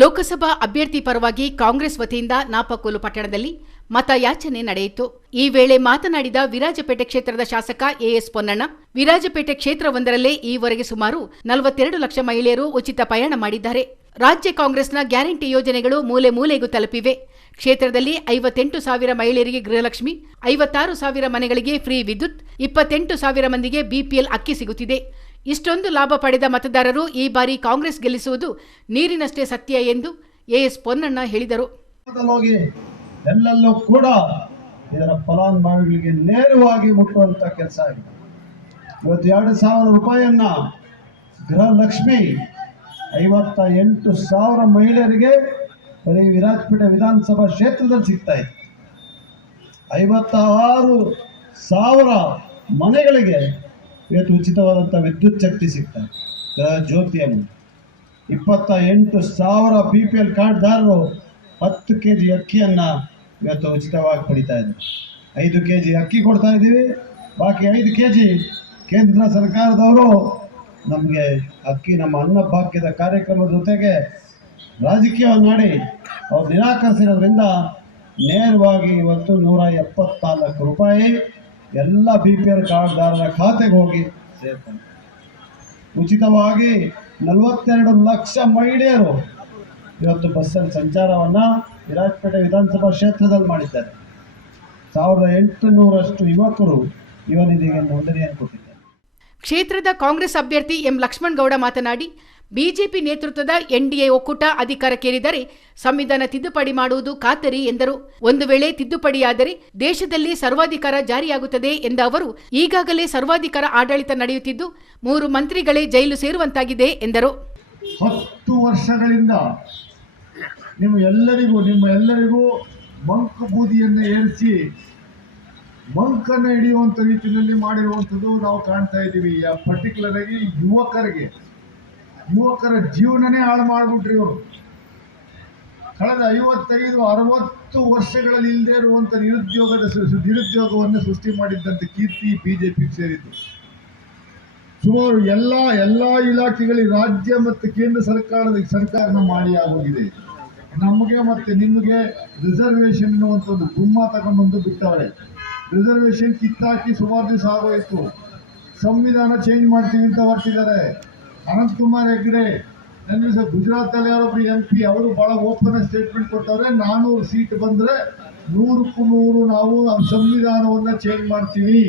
ಲೋಕಸಭಾ ಅಭ್ಯರ್ಥಿ ಪರವಾಗಿ ಕಾಂಗ್ರೆಸ್ ವತಿಯಿಂದ ನಾಪಕೋಲು ಪಟ್ಟಣದಲ್ಲಿ ಮತಯಾಚನೆ ನಡೆಯಿತು. ಈ ವೇಳೆ ಮಾತನಾಡಿದ ವಿರಾಜಪೇಟೆ ಕ್ಷೇತ್ರದ ಶಾಸಕ ಎಎಸ್ ಪೊನ್ನಣ್ಣ, ವಿರಾಜಪೇಟೆ ಕ್ಷೇತ್ರವೊಂದರಲ್ಲೇ ಈವರೆಗೆ ಸುಮಾರು ನಲವತ್ತೆರಡು ಲಕ್ಷ ಮಹಿಳೆಯರು ಉಚಿತ ಪಯಣ ಮಾಡಿದ್ದಾರೆ. ರಾಜ್ಯ ಕಾಂಗ್ರೆಸ್ನ ಗ್ಯಾರಂಟಿ ಯೋಜನೆಗಳು ಮೂಲೆ ಮೂಲೆಗೂ ತಲುಪಿವೆ. ಕ್ಷೇತ್ರದಲ್ಲಿ ಐವತ್ತೆಂಟು ಸಾವಿರ ಮಹಿಳೆಯರಿಗೆ ಗೃಹಲಕ್ಷ್ಮಿ, ಐವತ್ತಾರು ಸಾವಿರ ಮನೆಗಳಿಗೆ ಫ್ರೀ ವಿದ್ಯುತ್, ಇಪ್ಪತ್ತೆಂಟು ಸಾವಿರ ಮಂದಿಗೆ ಬಿಪಿಎಲ್ ಅಕ್ಕಿ ಸಿಗುತ್ತಿದೆ. ಇಷ್ಟೊಂದು ಲಾಭ ಪಡೆದ ಮತದಾರರು ಈ ಬಾರಿ ಕಾಂಗ್ರೆಸ್ ಗೆಲ್ಲಿಸುವುದು ನೀರಿನಷ್ಟೇ ಸತ್ಯ ಎಂದು ಎಎಸ್ ಪೊನ್ನಣ್ಣ ಹೇಳಿದರು. ಎಲ್ಲೆಲ್ಲೂ ಕೂಡ ಇದರ ಫಲಾನುಭವಿಗಳಿಗೆ ನೇರವಾಗಿ ಮುಟ್ಟುವಂತ ಕೆಲಸ ಆಗಿದೆ. ಇವತ್ತು ಎರಡು ಸಾವಿರ ರೂಪಾಯಿಯನ್ನ ಗೃಹಲಕ್ಷ್ಮಿ ಐವತ್ತ ಎಂಟು ಸಾವಿರ ಮಹಿಳೆಯರಿಗೆ ಬರೀ ವಿರಾಜಪೇಟೆ ವಿಧಾನಸಭಾ ಕ್ಷೇತ್ರದಲ್ಲಿ ಸಿಗ್ತಾ ಇದೆ. ಐವತ್ತಾರು ಸಾವಿರ ಮನೆಗಳಿಗೆ ಇವತ್ತು ಉಚಿತವಾದಂಥ ವಿದ್ಯುತ್ ಶಕ್ತಿ ಸಿಗ್ತದೆ ಜ್ಯೋತಿ ಗೃಹ ಜ್ಯೋತಿಯ ಇಪ್ಪತ್ತ ಎಂಟು ಸಾವಿರ ಬಿ ಪಿ ಎಲ್ ಕಾರ್ಡ್ದಾರರು ಹತ್ತು ಕೆ ಜಿ ಅಕ್ಕಿಯನ್ನು ಇವತ್ತು ಉಚಿತವಾಗಿ ಪಡಿತಾ ಇದ್ದಾರೆ. ಐದು ಕೆ ಜಿ ಅಕ್ಕಿ ಕೊಡ್ತಾ ಇದ್ದೀವಿ. ಬಾಕಿ ಐದು ಕೆ ಜಿ ಕೇಂದ್ರ ಸರ್ಕಾರದವರು ನಮಗೆ ಅಕ್ಕಿ, ನಮ್ಮ ಅನ್ನ ಭಾಗ್ಯದ ಕಾರ್ಯಕ್ರಮದ ಜೊತೆಗೆ ರಾಜಕೀಯವನ್ನು ಮಾಡಿ ಅವ್ರು ನಿರಾಕರಿಸಿರೋದ್ರಿಂದ ನೇರವಾಗಿ ಇವತ್ತು ನೂರ ಎಪ್ಪತ್ನಾಲ್ಕು ರೂಪಾಯಿ ಎಲ್ಲ ಬಿ ಪಿ ಎಲ್ ಕಾರ್ಡ್ದಾರರ ಖಾತೆಗೆ ಹೋಗಿ ಸೇರ್ತಾರೆ ಉಚಿತವಾಗಿ ನಲವತ್ತೆರಡು ಲಕ್ಷ ಮಹಿಳೆಯರು ಇವತ್ತು ಬಸ್ಸಲ್ಲಿ ಸಂಚಾರವನ್ನು ವಿರಾಜಪೇಟೆ ವಿಧಾನಸಭಾ ಕ್ಷೇತ್ರದಲ್ಲಿ ಮಾಡಿದ್ದಾರೆ. ಸಾವಿರದ ಎಂಟುನೂರಷ್ಟು ಯುವಕರು ಯುವನಿಧಿಗೆ ನೋಂದಣಿಯನ್ನು ಕೊಟ್ಟಿದ್ದಾರೆ. ಕ್ಷೇತ್ರದ ಕಾಂಗ್ರೆಸ್ ಅಭ್ಯರ್ಥಿ ಎಂ ಲಕ್ಷ್ಮಣ್ ಗೌಡ ಮಾತನಾಡಿ ಬಿಜೆಪಿ ನೇತೃತ್ವದ ಎನ್ಡಿಎ ಒಕ್ಕೂಟ ಅಧಿಕಾರಕ್ಕೇರಿದರೆ ಸಂವಿಧಾನ ತಿದ್ದುಪಡಿ ಮಾಡುವುದು ಖಾತರಿ ಎಂದರು. ಒಂದು ವೇಳೆ ತಿದ್ದುಪಡಿಯಾದರೆ ದೇಶದಲ್ಲಿ ಸರ್ವಾಧಿಕಾರ ಜಾರಿಯಾಗುತ್ತದೆ ಎಂದ ಅವರು, ಈಗಾಗಲೇ ಸರ್ವಾಧಿಕಾರ ಆಡಳಿತ ನಡೆಯುತ್ತಿದ್ದು ಮೂರು ಮಂತ್ರಿಗಳೇ ಜೈಲು ಸೇರುವಂತಾಗಿದೆ ಎಂದರು. ಹತ್ತು ವರ್ಷಗಳಿಂದ ನಿಮ್ಮ ಎಲ್ಲರಿಗೂ ನಿಮ್ಮ ಎಲ್ಲರಿಗೂ ಏರಿಸಿ ಮಂಕನ್ನು ಹಿಡಿಯುವಂಥ ರೀತಿಯಲ್ಲಿ ಮಾಡಿರುವಂಥದ್ದು ನಾವು ಕಾಣ್ತಾ ಇದ್ದೀವಿ. ಪರ್ಟಿಕ್ಯುಲರ್ ಆಗಿ ಯುವಕರಿಗೆ ಯುವಕರ ಜೀವನನೇ ಹಾಳು ಮಾಡಿಬಿಟ್ರಿ ಇವರು. ಕಳೆದ ಐವತ್ತೈದು, ಅರವತ್ತು ವರ್ಷಗಳಲ್ಲಿ ಇಲ್ಲದೆ ಇರುವಂಥ ನಿರುದ್ಯೋಗದ ನಿರುದ್ಯೋಗವನ್ನು ಸೃಷ್ಟಿ ಮಾಡಿದ್ದಂಥ ಕೀರ್ತಿ ಬಿಜೆಪಿ ಸೇರಿದ್ದು. ಸುಮಾರು ಎಲ್ಲ ಎಲ್ಲ ಇಲಾಖೆಗಳಿಗೆ ರಾಜ್ಯ ಮತ್ತು ಕೇಂದ್ರ ಸರ್ಕಾರದ, ಸರ್ಕಾರನ ಮಾಡಿ ಆಗೋಗಿದೆ. ನಮಗೆ ಮತ್ತೆ ನಿಮಗೆ ರಿಸರ್ವೇಶನ್ ಅನ್ನುವಂಥದ್ದು ಗುಮ್ಮ ತಗೊಂಡ್ಬಂದು ಬಿಟ್ಟವರೆ. ರಿಸರ್ವೇಶನ್ ಕಿತ್ತಾಕಿ ಸುಮಾರು ದಿವಸ ಆಗೋಯ್ತು. ಸಂವಿಧಾನ ಚೇಂಜ್ ಮಾಡ್ತೀವಿ ಅಂತ ಹೊರಟಿದ್ದಾರೆ. ಅನಂತಕುಮಾರ್ ಹೆಗ್ಡೆ ನನ್ನ ಗುಜರಾತ್ ಗುಜರಾತಲ್ಲಿ ಯಾರೊಬ್ಬರು ಎಂ ಪಿ, ಅವರು ಬಹಳ ಓಪನ್ ಸ್ಟೇಟ್ಮೆಂಟ್ ಕೊಟ್ಟವ್ರೆ ನಾನೂರು ಸೀಟ್ ಬಂದರೆ ನೂರಕ್ಕೂ ನೂರು ನಾವು ನಮ್ಮ ಸಂವಿಧಾನವನ್ನು ಚೇಂಜ್ ಮಾಡ್ತೀವಿ.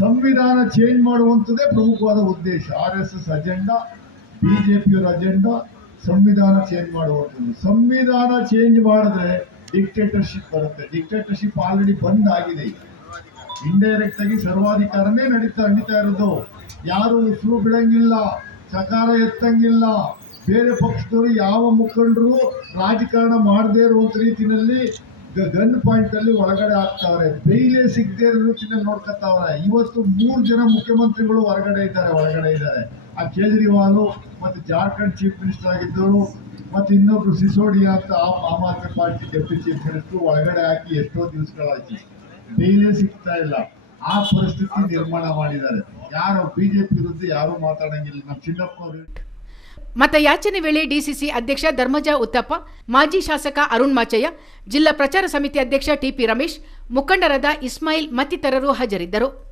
ಸಂವಿಧಾನ ಚೇಂಜ್ ಮಾಡುವಂಥದ್ದೇ ಪ್ರಮುಖವಾದ ಉದ್ದೇಶ. ಆರ್ ಎಸ್ ಎಸ್ ಅಜೆಂಡಾ ಬಿಜೆಪಿಯವರ ಅಜೆಂಡಾ ಸಂವಿಧಾನ ಚೇಂಜ್ ಮಾಡುವಂಥದ್ದು. ಸಂವಿಧಾನ ಚೇಂಜ್ ಮಾಡಿದ್ರೆ ಡಿಕ್ಟೇಟರ್ಶಿಪ್ ಬರುತ್ತೆ. ಡಿಕ್ಟೇಟರ್ಶಿಪ್ ಆಲ್ರೆಡಿ ಬಂದ್ ಆಗಿದೆ ಇಂಡೈರೆಕ್ಟ್ ಆಗಿ ಸರ್ವಾಧಿಕಾರನೇ ನಡೀತಾ ನಡೀತಾ ಇರೋದು. ಯಾರು ಉಸಿರು ಬಿಡಂಗಿಲ್ಲ. ಸಕಾರ ಎತ್ತಂಗಿಲ್ಲ. ಬೇರೆ ಪಕ್ಷದವರು ಯಾವ ಮುಖಂಡರು ರಾಜಕಾರಣ ಮಾಡದೇ ಇರುವಂತ ರೀತಿಯಲ್ಲಿ ಗನ್ ಪಾಯಿಂಟ್ ಅಲ್ಲಿ ಒಳಗಡೆ ಆಗ್ತಾವ್ರೆ. ಬೇಯ್ಲೆ ಸಿಗದೆ ಇರೋ ರೀತಿಯಲ್ಲಿ ನೋಡ್ಕೊತಾವ್ರೆ. ಇವತ್ತು ಮೂರು ಜನ ಮುಖ್ಯಮಂತ್ರಿಗಳು ಹೊರಗಡೆ ಇದ್ದಾರೆ, ಒಳಗಡೆ ಇದ್ದಾರೆ. ಆ ಕೇಜ್ರಿವಾಲ್ ಮತ್ತೆ ಜಾರ್ಖಂಡ್ ಚೀಫ್ ಮಿನಿಸ್ಟರ್ ಆಗಿದ್ದವರು ಮತ್ತೆ ಇನ್ನೊಬ್ರು ಸಿಸೋಡಿಯಾ ಅಂತ Aam Aadmi party deputy chief minister ಒಳಗಡೆ ಹಾಕಿ ಎಷ್ಟೋ ದಿವಸಗಳಾಗಿ ಬೇಲೆ ಸಿಗ್ತಾ ಇಲ್ಲ. ಆ ಪರಿಸ್ಥಿತಿ ನಿರ್ಮಾಣ ಮಾಡಿದ್ದಾರೆ. ಯಾರು ಬಿಜೆಪಿ ವಿರುದ್ಧ ಯಾರು ಮಾತಾಡಂಗಿಲ್ಲ. ನಮ್ಮ ಚಿನ್ನಪ್ಪ ಅವರು. ಮತಯಾಚನೆ ವೇಳೆ ಡಿಸಿಸಿ ಅಧ್ಯಕ್ಷ ಧರ್ಮಜ ಉತ್ತಪ್ಪ, ಮಾಜಿ ಶಾಸಕ ಅರುಣ್ ಮಾಚಯ್ಯ, ಜಿಲ್ಲಾ ಪ್ರಚಾರ ಸಮಿತಿ ಅಧ್ಯಕ್ಷ ಟಿಪಿ ರಮೇಶ್, ಮುಖಂಡರಾದ ಇಸ್ಮಾಯಿಲ್ ಮತ್ತಿತರರು ಹಾಜರಿದ್ದರು.